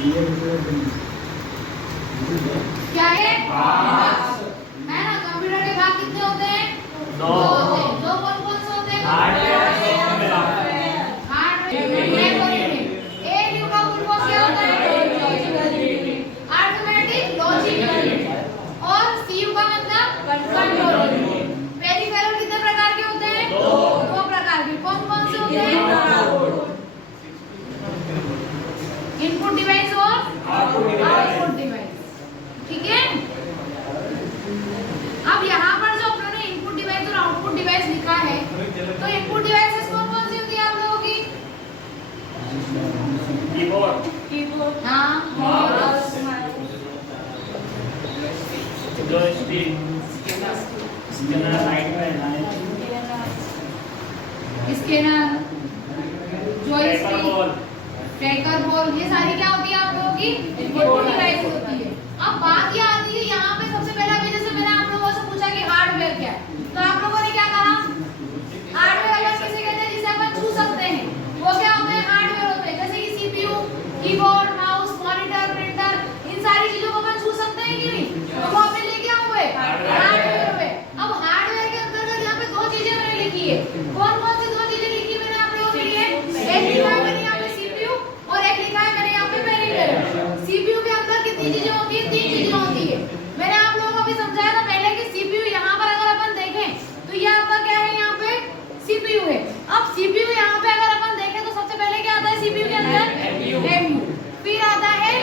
क्या है ना। कंप्यूटर के भाग कितने होते हैं? दो होते हैं। दो कौन कौन से होते हैं? हार्डवेयर ALU का फुल फॉर्म क्या होता है? Arithmetic logic unit. और CU का मतलब कंट्रोल यूनिट। पेरिफेरल कितने प्रकार के होते हैं? दो प्रकार के। कौन कौन से होते हैं? इनपुट डिवाइस और आउटपुट डिवाइस। ठीक है। अब यहाँ पर जो अपने इनपुट डिवाइस और आउटपुट डिवाइस लिखा है, तो इनपुट डिवाइसेस कौन कौन सी होती है आप लोगों की? कीबोर्ड, हाँ, mouse, joystick, scanner, light pad, scanner, joystick, tracker ball, ये सारी क्या होती है आप लोगों की? इनपुट डिवाइस होती है। अब बात ये आती है यहाँ पे सबसे पहला कि जैसे मैंने आप लोगों से पूछा कि हार्डवेयर क्या है, तो आप लोगों ने क्या कहा? हार्डवेयर अगर किसे कहते हैं जिसे अपन छू सकते हैं, वो क्या होते हैं? हार्डवेयर होते हैं। जैसे कि CPU, keyboard, mouse, monitor, printer, इन सारी चीजों को अपन छू सकते हैं कि नहीं? तो वो अपने लिए क्या हुए? हार्डवेयर हुए। अब हार्डवेयर के अंतर्गत यहाँ पे दो चीजें मैंने लिखी है। कौन कौन सी दो चीजें लिखी मैंने आप लोगों के लिए? एक लिखा है मैंने यहाँ पे CPU और एक लिखा है मैंने यहाँ पे पेरिफेरल। CPU के अंदर कितनी चीजें होती है? तीन चीजें होती है। मैंने आप लोगों को भी समझाया था पहले कि CPU यहाँ पर अगर अपन देखें तो ये आपका क्या है? यहाँ पे CPU है। अब CPU यहाँ पे अगर अपन देखें तो सबसे पहले क्या आता है CPU के अंदर? MU, फिर आता है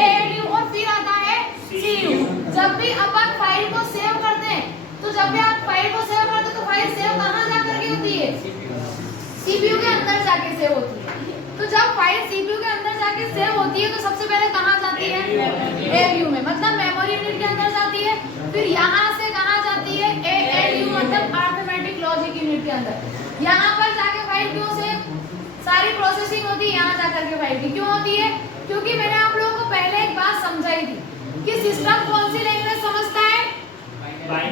ALU और फिर आता है CU। जब भी अपन फाइल को सेव करते हैं, तो जब भी आप फाइल को सेव करते हैं तो फाइल सेव कहाँ जा करके होती है? CPU के अंदर जाके सेव होती है। तो जब फाइल CPU के अंदर जाके सेव होती है तो सबसे पहले कहाँ जाती है? ALU में, मतलब मेमोरी यूनिट के अंदर जाती है। फिर यहाँ से कहाँ जाती है? ALU मतलब अरिथमेटिक लॉजिक यूनिट के अंदर। यहाँ पर जाके फाइल क्यों सेव? सारी प्रोसेसिंग होती है यहाँ जाकर के फाइल की। क्यों होती है? क्योंकि मैंने आप लोगों को पहले एक बात समझाई थी कि सिस्टम कौन सी लैंग्वेज समझता है?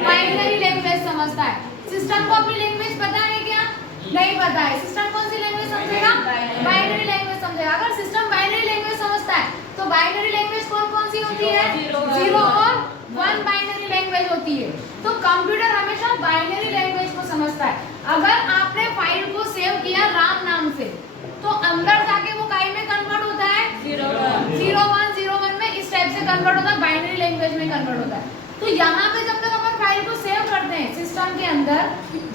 बाइनरी लैंग्वेज समझता है। सिस्टम को अपनी लैंग्वेज पता है क्या? नहीं पता है। सिस्टम कौन सी लैंग्वेज समझेगा? बाइनरी लैंग्वेज समझेगा। अगर सिस्टम बाइनरी लैंग्वेज समझता है तो बाइनरी लैंग्वेज कौन कौन सी होती है? 0 और 1 बाइनरी लैंग्वेज होती है। तो कंप्यूटर हमेशा बाइनरी लैंग्वेज को समझता है। अगर आपने फाइल को सेव किया राम नाम से, तो अंदर जाके वो काई में कन्वर्ट होता है? 0101 में इस टाइप से कन्वर्ट होता है, बाइनरी लैंग्वेज में कन्वर्ट होता है। तो यहाँ पे जब तक अपन फाइल को सेव करते हैं सिस्टम के अंदर,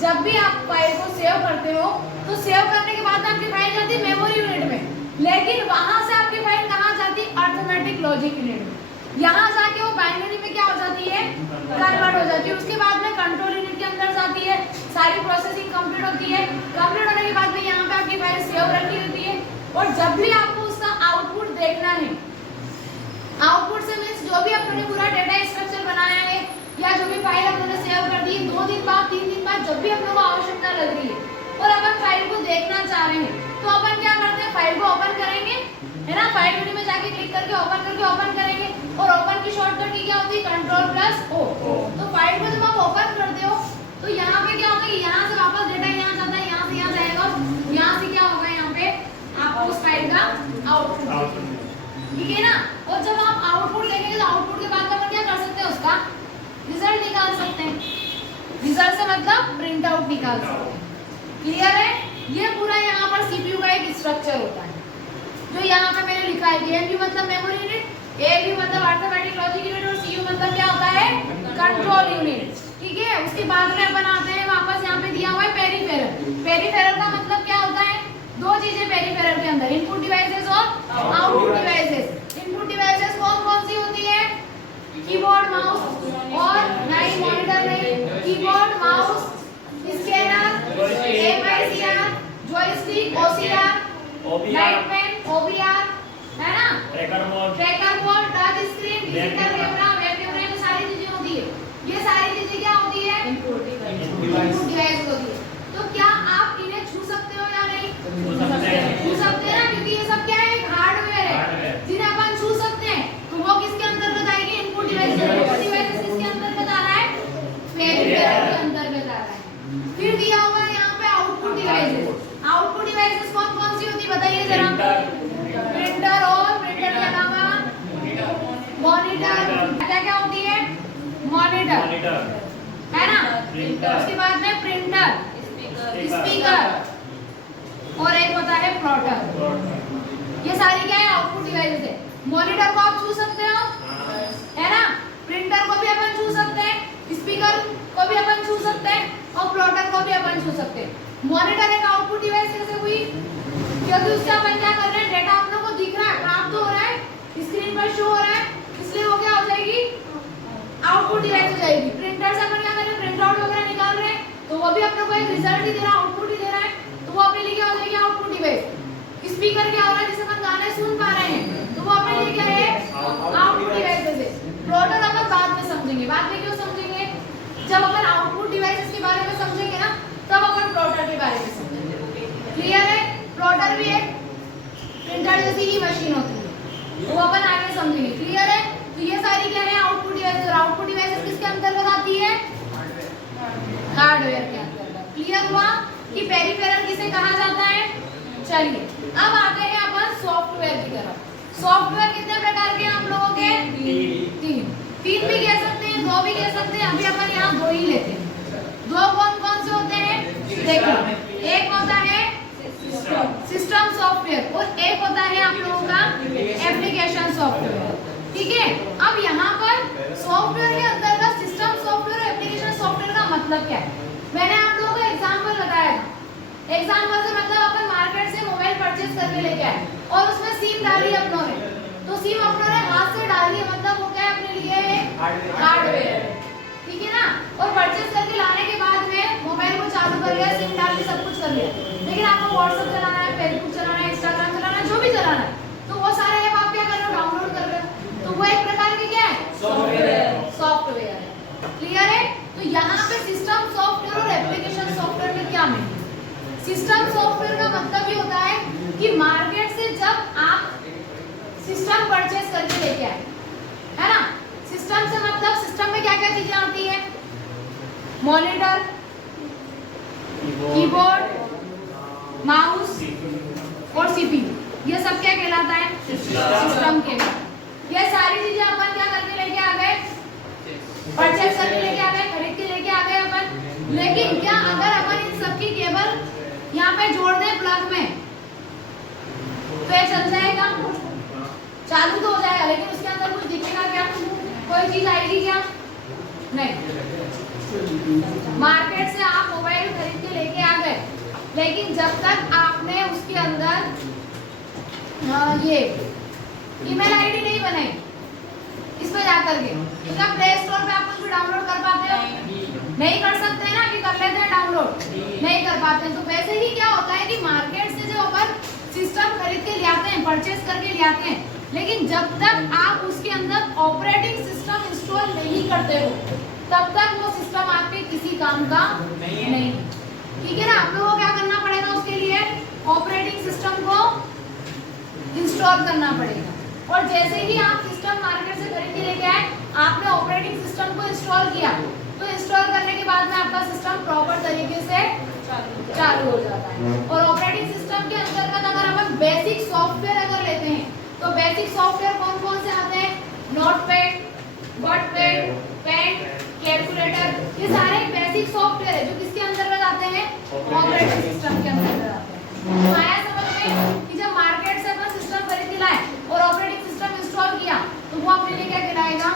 जब भी आप फाइल को सेव करते हो तो सेव करने के बाद आपकी फाइल जाती है मेमोरी यूनिट में, लेकिन वहां से आपकी फाइल कहाँ जाती है? अरिथमेटिक लॉजिक यूनिट में। यहाँ जाके वो बाइनरी में क्या हो जाती है? कन्वर्ट हो जाती है। उसके बाद में कंट्रोल यूनिट के अंदर जाती है, सारी प्रोसेसिंग कंप्लीट होती है। कंप्लीट होने के बाद में यहाँ पे आपकी फाइल सेव रखी रहती है। और जब भी आपको उसका आउटपुट देखना है, आउटपुट से मीन्स जो भी अपने पूरा डेटा स्ट्रक्चर बनाया है या जो भी फाइल अपने सेव कर दी है, 2 दिन बाद 3 दिन बाद जब भी अपने को आवश्यकता लग रही है और अपन फाइल को देखना चाह रहे हैं, तो अपन क्या करते हैं? फाइल को ओपन करेंगे, है ना? फाइल मेन्यू में जाके क्लिक करके ओपन करेंगे। और ओपन की शॉर्टकट की क्या होती है? Ctrl+O। तो फाइल को जब आप ओपन करते हो तो यहाँ पे क्या होगा? यहाँ से वापस डेटा यहाँ जाता है, यहाँ से यहाँ जाएगा, यहाँ से क्या होगा? यहाँ पे आपको उस फाइल का आउटपुट, ठीक है ना? और जब आप आउटपुट लेंगे तो आउटपुट के बाद अपन क्या कर सकते हैं? उसका रिजल्ट निकाल सकते हैं। रिजल्ट से मतलब प्रिंट आउट निकाल सकते हैं। क्लियर है? ये पूरा यहाँ पर CPU का एक स्ट्रक्चर होता है जो यहाँ पे मैंने लिखा है। MU मतलब मेमोरी यूनिट, ALU मतलब अरिथमेटिक लॉजिक यूनिट और CU मतलब क्या होता है? Control unit. ठीक है। उसके बाद में अपन आते हैं वापस, यहाँ पे दिया हुआ है पेरिफेरल। पेरिफेरल का मतलब क्या होता है? दो चीजें पेरिफेरल के अंदर, इनपुट डिवाइसेस और आउटपुट डिवाइसेस। इनपुट डिवाइसेस कौन कौन सी होती है? कीबोर्ड, माउस और नहीं मॉनिटर नहीं, keyboard, mouse, scanner, MICR, joystick, OCR, light pen, OBR, है ना? Tracker board, touch screen, digital camera, web camera, ये सारी चीजें होती है। ये सारी चीजें क्या होती है? इनपुट डिवाइस होती है। तो क्या आप इन्हें छू सकते हो या नहीं? छू सकते हैं ना, क्योंकि ये सब क्या है? हार्डवेयर है जिन्हें अपन छू सकते हैं। तो वो किसके अंतर्गत आएगी? Input device. इनपुट डिवाइस किसके अंतर्गत आ रहा है? पेरिफेरल के अंतर्गत आ रहा है। फिर दिया हुआ है यहाँ पे आउटपुट डिवाइसेस। आउटपुट डिवाइसेस कौन कौन सी होती है बताइए जरा? प्रिंटर और प्रिंटर के अलावा मॉनिटर मॉनिटर, है ना, प्रिंटर, उसके बाद में प्रिंटर, स्पीकर और एक होता है प्लॉटर। ये सारी क्या है, आउटपुट डिवाइसेस है। मॉनिटर को आप छू सकते हो, है ना, प्रिंटर को भी अपन छू सकते हैं, स्पीकर को भी अपन छू सकते हैं और प्लॉटर को भी अपन छू सकते हैं। मॉनिटर एक आउटपुट डिवाइस कैसे हुई, क्योंकि उससे अपन क्या कर रहे हैं, डेटा आप लोगों को दिख रहा है, प्राप्त हो रहा है, स्क्रीन पर शो हो रहा है, इसलिए वो क्या हो जाएगी, आउटपुट डिवाइस हो जाएगी। प्रिंटर से अपन क्या कर रहे हैं, प्रिंट आउट वगैरह निकाल रहे हैं, तो वो भी अपने को एक रिजल्ट ही दे रहा है, आउटपुट ही दे रहा है, तो वो अपने लिए क्या हो जाएगी, आउटपुट डिवाइस। स्पीकर क्या हो रहा है, जिससे अपन गाने सुन पा रहे हैं, तो वो अपने लिए क्या है, आउटपुट डिवाइस है। प्लॉटर अपन बाद में समझेंगे, बाद में क्यों समझेंगे, जब अपन आउटपुट डिवाइसेस के बारे में समझेंगे ना, तब अपन प्लॉटर के बारे में समझेंगे। क्लियर है, प्लॉटर भी एक प्रिंटर जैसी ही मशीन होती है, वो अपन आगे समझेंगे। क्लियर है, तो ये सारी क्या है, आउटपुट डिवाइसेस। और आउटपुट डिवाइसेस किसके अंतर्गत आती है, हार्डवेयर के अंतर्गत। क्लियर हुआ कि पेरिफेरल किसे कहा जाता है। चलिए अब आते हैं अपन सॉफ्टवेयर की तरफ। सॉफ्टवेयर कितने प्रकार के हैं आप लोगों के, तीन भी कह सकते हैं, दो भी कह सकते हैं, अभी अपन यहाँ दो ही लेते हैं। दो कौन कौन से होते हैं, देखो, एक होता है सिस्टम सॉफ्टवेयर और एक होता है आप लोगों का एप्लीकेशन सॉफ्टवेयर। ठीक है, अब यहाँ पर सॉफ्टवेयर के अंतर्गत सिस्टम सॉफ्टवेयर और एप्लीकेशन सॉफ्टवेयर का मतलब क्या है, मैंने आप लोगों को एग्जाम्पल बताया था। एग्जाम्पल से मतलब अपन मार्केट से मोबाइल परचेज करके लेके आए और उसमें सिम डाली अपनों ने, तो सिम अपनों ने हाथ से डाली है, मतलब वो क्या है, अपने लिए हार्डवेयर। ठीक है ना, और परचेज करके लाने के बाद में मोबाइल को चालू कर लिया, सिम डाल ली, सब कुछ कर लिया, लेकिन आपको व्हाट्सएप चलाना है, फेसबुक चलाना है, इंस्टाग्राम चलाना है, जो भी चलाना है, तो वो सारे ऐप आप क्या कर रहे हो, डाउनलोड कर रहे हो, तो वो एक प्रकार की क्या है, सॉफ्टवेयर है। क्लियर है, तो यहाँ पे सिस्टम सॉफ्टवेयर और एप्लीकेशन सॉफ्टवेयर में क्या मिलेगा। सिस्टम सॉफ्टवेयर का मतलब ये होता है कि मार्केट से जब आप सिस्टम परचेज करके लेके आए, है ना, सिस्टम से मतलब सिस्टम में क्या क्या चीजें आती है, मॉनिटर, कीबोर्ड, माउस और सीपीयू, ये सब क्या कहलाता है, सिस्टम कहलाता है। ये सारी चीजें अपन क्या करके लेके आ गए, परचेज करके लेके आ गए, खरीद के लेके आ गए अपन। लेकिन क्या अगर अपन इन सब की केबल यहाँ पे जोड़ दें प्लग में, तो ये चल जाएगा, चालू तो हो जाएगा, लेकिन उसके अंदर कुछ दिखेगा क्या, कोई चीज आएगी क्या, नहीं। मार्केट से आप मोबाइल खरीद के लेके आ गए, लेकिन जब तक आपने उसके अंदर ये ईमेल आईडी नहीं बनाई, इस पे जाकर के, तो क्या प्ले स्टोर पे आप कुछ भी डाउनलोड कर पाते हो, नहीं कर सकते हैं ना, कि कर लेते हैं डाउनलोड, नहीं कर पाते हैं। तो वैसे ही क्या होता है कि मार्केट से जो अपन सिस्टम खरीद के ले आते हैं, परचेज करके ले आते हैं, लेकिन जब तक आप उसके अंदर ऑपरेटिंग सिस्टम इंस्टॉल नहीं करते हो, तब तक वो सिस्टम आपके किसी काम का नहीं। ठीक है ना, आप लोगों को क्या करना पड़ेगा, उसके लिए ऑपरेटिंग सिस्टम को इंस्टॉल करना पड़ेगा। और जैसे ही आप सिस्टम मार्केट से खरीद के लेके आए, आपने ऑपरेटिंग सिस्टम को इंस्टॉल किया, तो इंस्टॉल करने के बाद में आपका सिस्टम प्रॉपर तरीके से चालू हो जाता है। और ऑपरेटिंग सिस्टम के अंतर्गत अगर अपन बेसिक सॉफ्टवेयर अगर लेते हैं, तो बेसिक सॉफ्टवेयर कौन कौन से आते हैं, नोटपैड, वर्डपैड, पेन, कैलकुलेटर, ये सारे बेसिक सॉफ्टवेयर है जो किसके अंतर्गत आते हैं, ऑपरेटिंग सिस्टम के अंतर्गत आते हैं। तो आया समझ में कि जब मार्केट से अपन सिस्टम खरीद के लाए और ऑपरेटिंग सिस्टम इंस्टॉल किया, तो वो अपने लिए क्या कहलाएगा,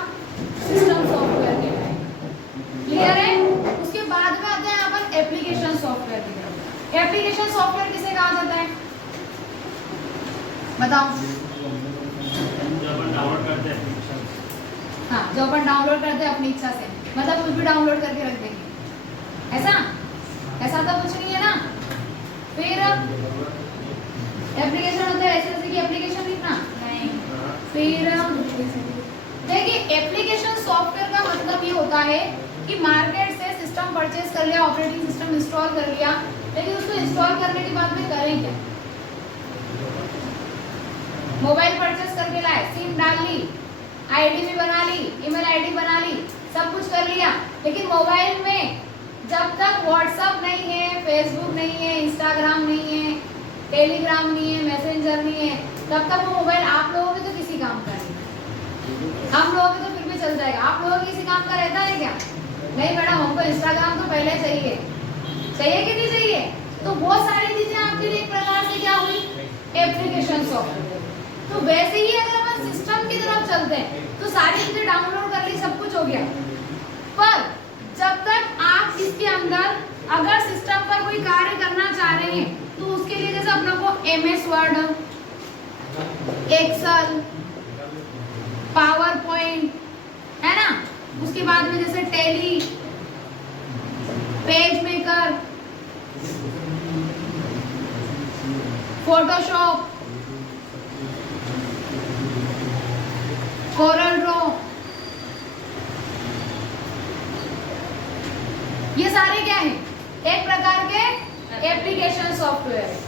सिस्टम सॉफ्टवेयर कहलाएगा। क्लियर है, उसके बाद में आते हैं अपन एप्लीकेशन सॉफ्टवेयर की तरफ। एप्लीकेशन सॉफ्टवेयर किसे कहा जाता है, बताओ। जो अपन डाउनलोड करते हैं, हाँ, जो अपन डाउनलोड करते हैं अपनी इच्छा से, मतलब कुछ भी डाउनलोड करके रख देंगे, ऐसा तो कुछ नहीं है ना। फिर एप्लीकेशन होता है ऐसे जैसे कि एप्लीकेशन लिखना नहीं। फिर देखिए, एप्लीकेशन सॉफ्टवेयर का मतलब ये होता है कि मार्केट से सिस्टम परचेज कर लिया, ऑपरेटिंग सिस्टम इंस्टॉल कर लिया, लेकिन उसको इंस्टॉल करने के बाद में करें क्या, मोबाइल परचेज करके लाए, सिम डाल ली, आईडी भी बना ली, ईमेल आईडी बना ली, सब कुछ कर लिया, लेकिन मोबाइल में जब तक व्हाट्सएप नहीं है, फेसबुक नहीं है, इंस्टाग्राम नहीं है, टेलीग्राम नहीं है, मैसेंजर नहीं है, तब तक वो मोबाइल आप लोगों के तो किसी काम का नहीं, हम लोगों के तो फिर भी भी चल जाएगा। आप लोगों को किसी काम का रहता है क्या? नहीं मैडम, हमको इंस्टाग्राम तो पहले चाहिए, चाहिए कि नहीं चाहिए? तो बहुत सारी चीजें आपके लिए एक प्रकार से क्या हुई, एप्लीकेशन सॉफ्टवेयर। तो वैसे ही अगर अपन सिस्टम की तरफ चलते हैं तो सारी चीजें डाउनलोड कर ली, सब कुछ हो गया, पर जब तक आप इसके अंदर अगर सिस्टम पर कोई कार्य करना चाह रहे हैं तो उसके लिए जैसे अपने को MS Word, Excel, PowerPoint है ना, उसके बाद में जैसे Tally, PageMaker, Photoshop, CorelDraw, ये सारे क्या है, एक प्रकार के एप्लीकेशन सॉफ्टवेयर है।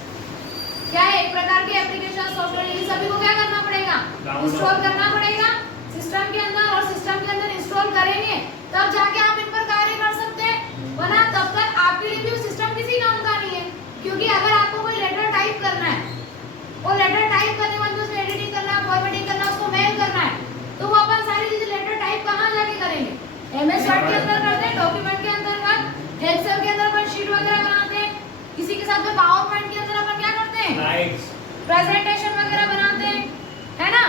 क्या है? एक प्रकार के एप्लीकेशन सॉफ्टवेयर। ये सभी को क्या करना पड़ेगा, इंस्टॉल करना पड़ेगा सिस्टम के अंदर, और सिस्टम के अंदर इंस्टॉल करेंगे तब जाके आप इन पर कार्य कर सकते हैं, वरना तब तक आपके लिए भी वो सिस्टम किसी काम का नहीं है। क्योंकि अगर आपको कोई लेटर टाइप करना है, वो लेटर टाइप करने के बाद उसमें एडिटिंग करना है, फॉर्मेटिंग करना है, उसको मेल करना है, तो वो अपन सारी चीजें लेटर टाइप कहाँ जाके करेंगे? MS वर्ड के अंदर करते हैं, डॉक्यूमेंट के अंदर कर, एक्सेल के अंदर अपन शीट वगैरह बनाते हैं, इसी के साथ में पावर पॉइंट के अंदर अपन क्या करते हैं, प्रेजेंटेशन वगैरह बनाते हैं, है ना।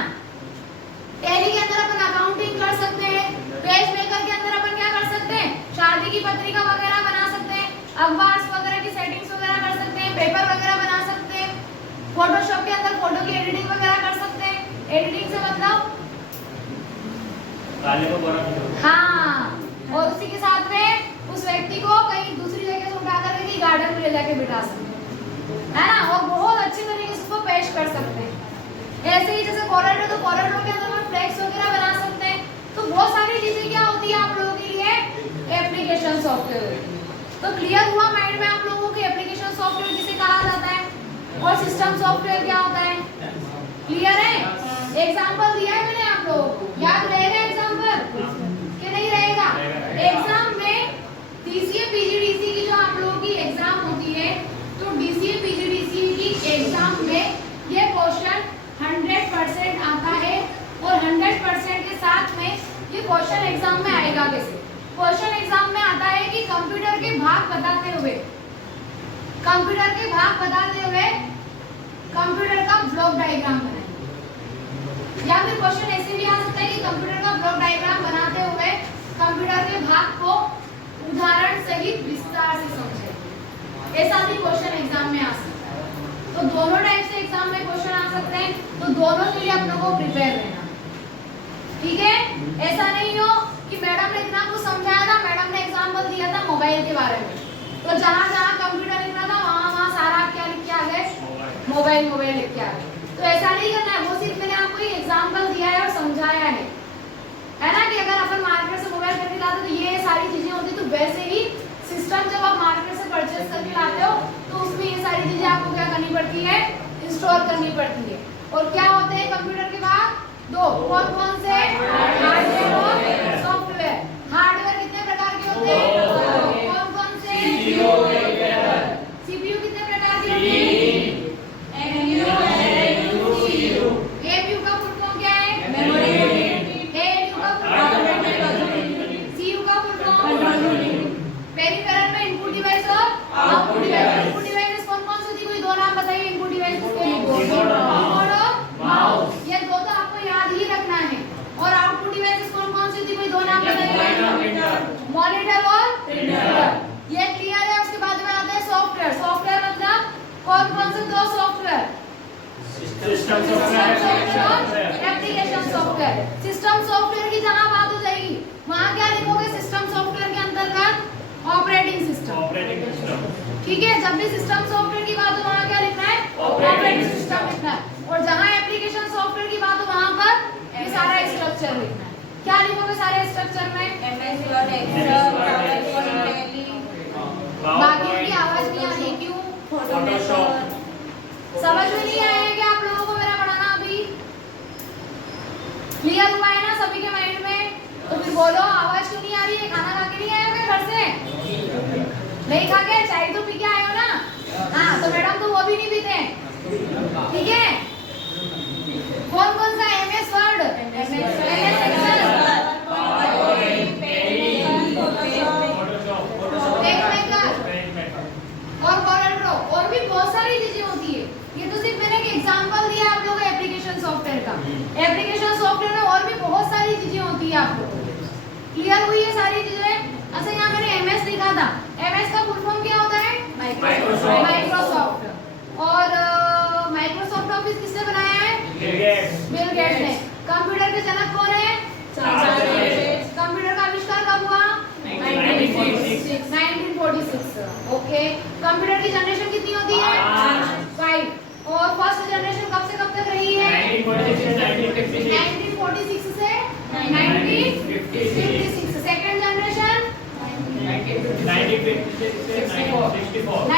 टैली के अंदर अपन अकाउंटिंग कर सकते हैं, पेज मेकर के अंदर अपन क्या कर सकते हैं, शादी की पत्रिका वगैरह बना सकते हैं, अखबार वगैरह की सेटिंग्स वगैरह कर सकते हैं, पेपर वगैरह बना सकते हैं, फोटोशॉप के अंदर फोटो की एडिटिंग वगैरह कर सकते हैं। एडिटिंग से मतलब हाँ, और उसी के साथ में उस व्यक्ति को कहीं दूसरी जगह से उठा कर के गार्डन में ले जाके बिठा सकते हैं, है ना, और बहुत अच्छी तरीके से उसको पेश कर सकते हैं। ऐसे ही जैसे कोरल ड्रॉ, तो कोरल ड्रॉ के अंदर फ्लेक्स वगैरह बना सकते हैं। तो बहुत सारी चीजें क्या होती है आप लोगों के लिए एप्लीकेशन सॉफ्टवेयर। तो क्लियर हुआ माइंड में आप लोगों को एप्लीकेशन सॉफ्टवेयर किसे कहा जाता है और सिस्टम सॉफ्टवेयर क्या होता है? क्लियर है? एग्जाम्पल दिया है मैंने आप लोगों को, याद रहेगा एग्जाम्पल कि नहीं रहेगा? एग्जाम में DCA PGDC की जो आप लोगों की एग्जाम होती है, तो DCA PGDC की एग्जाम में ये क्वेश्चन 100% आता है, और 100% के साथ में ये क्वेश्चन एग्जाम में आएगा कैसे? क्वेश्चन एग्जाम में आता है कि कंप्यूटर के भाग बताते हुए, कंप्यूटर के भाग बताते हुए कंप्यूटर का ब्लॉक डायग्राम बनाएं, या फिर क्वेश्चन ऐसे भी आ सकता है कि कंप्यूटर का ब्लॉक डायग्राम बनाते हुए कंप्यूटर के भाग को उदाहरण सहित विस्तार से समझें। ऐसा भी क्वेश्चन एग्जाम में आ सकता है। तो दोनों टाइप से एग्जाम में क्वेश्चन आ सकते हैं, तो दोनों के लिए अपनों को प्रिपेयर रहना, ठीक है। ऐसा नहीं हो कि मैडम ने इतना कुछ समझाया था, मैडम ने एग्जाम्पल दिया था मोबाइल के बारे में, तो जहाँ जहाँ कंप्यूटर लिखना था वहाँ वहाँ सारा क्या लिख के आ गए, मोबाइल लिख के आ गए। तो ऐसा नहीं करना है, वो सिर्फ मैंने आपको एक एग्जाम्पल दिया है और समझाया है ना, कि अगर अपन मार्केट से मोबाइल खरीद लाते तो ये सारी चीजें होती। तो वैसे ही सिस्टम जब आप मार्केट से परचेज करके लाते हो तो उसमें ये सारी चीजें आपको क्या करनी पड़ती है, इंस्टॉल करनी पड़ती है। और क्या होते हैं कंप्यूटर के बाद? दो, कौन कौन से? हार्डवेयर और सॉफ्टवेयर। हार्डवेयर कितने प्रकार के होते हैं? कौन कौन से? CPU कितने प्रकार के होते हैं? APU का फुल फॉर्म क्या है? Memory unit. ALU का फुल फॉर्म? CU का फुल फॉर्म? पेरिफेरल में इनपुट डिवाइस और आउटपुट डिवाइस। इनपुट डिवाइसेस कौन कौन सी होती है? कोई दो नाम बताइए इनपुट डिवाइसेस के। कीबोर्ड और माउस। ये दो तो आपको याद ही रखना है। और आउटपुट डिवाइसेस कौन कौन सी होती है? कोई दो नाम बताइए। मॉनिटर और प्रिंटर। ये क्लियर है? उसके बाद में आता है सॉफ्टवेयर। सॉफ्टवेयर मतलब कौन कौन से दो software? System software, application software. System software की जहां बात हो जाएगी वहां क्या लिखोगे? सिस्टम सॉफ्टवेयर के अंतर्गत ऑपरेटिंग सिस्टम। ठीक है, जब भी सिस्टम सॉफ्टवेयर की बात हो वहां क्या लिखना है? ऑपरेटिंग सिस्टम लिखना है। और जहां एप्लीकेशन सॉफ्टवेयर की बात हो वहां पर ये सारा स्ट्रक्चर लिखना है। क्या लिखोगे सारे स्ट्रक्चर में? MS Word, Excel, PowerPoint, Tally. बाकी की आवाज नहीं आ रही क्यों? फोटोशॉप। समझ में नहीं आया क्या आप लोगों को मेरा पढ़ाना? अभी क्लियर हुआ है ना सभी के माइंड में? तो फिर बोलो आवाज क्यों नहीं आ रही है? खाना खा के नहीं आए हो घर से? नहीं खा के चाय तो पी के आए हो ना? हाँ, तो मैडम तो वो भी नहीं पीते, ठीक है। कौन कौन सा? MS Word, MS Excel, application software में और भी बहुत सारी चीजें होती है आपको क्लियर हुई है सारी चीजें। अच्छा यहाँ मैंने एमएस लिखा था, एमएस का फुल फॉर्म क्या होता है? माइक्रोसॉफ्ट। और माइक्रोसॉफ्ट ऑफिस किसने बनाया है? बिल गेट्स ने। कंप्यूटर के जनक कौन है? कंप्यूटर का आविष्कार कब हुआ? 1946। ओके। कंप्यूटर की जनरेशन कितनी होती है? 5। और फर्स्ट जनरेशन कब से कब तक रही है? 1946 से 1956। सेकंड जनरेशन 1956 से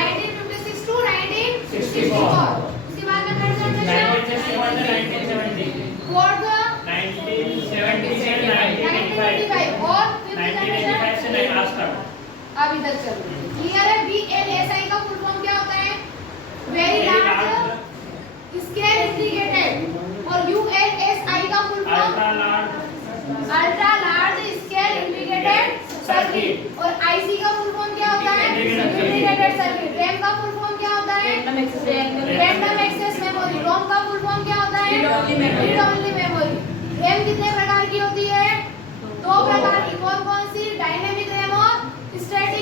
1956 टू 1964। उसके बाद में थर्ड जनरेशन 1970 फोर्थ 1970 से 1995 और फिफ्थ 1995 से जनरेशन आज तक। अब इधर चलो क्लियर है। VLSI का फुल फॉर्म क्या होता है? Very large scale integrated. और ULSI का full form ultra large scale integrated circuit. और IC का फुल फॉर्म क्या होता है? Integrated circuit. RAM का फुल फॉर्म क्या होता है? Random access memory. ROM का फुल फॉर्म क्या होता है? Read only memory. RAM कितने प्रकार की होती है? 2 प्रकार की। कौन कौन सी? डायनेमिक रैम और स्टैटिक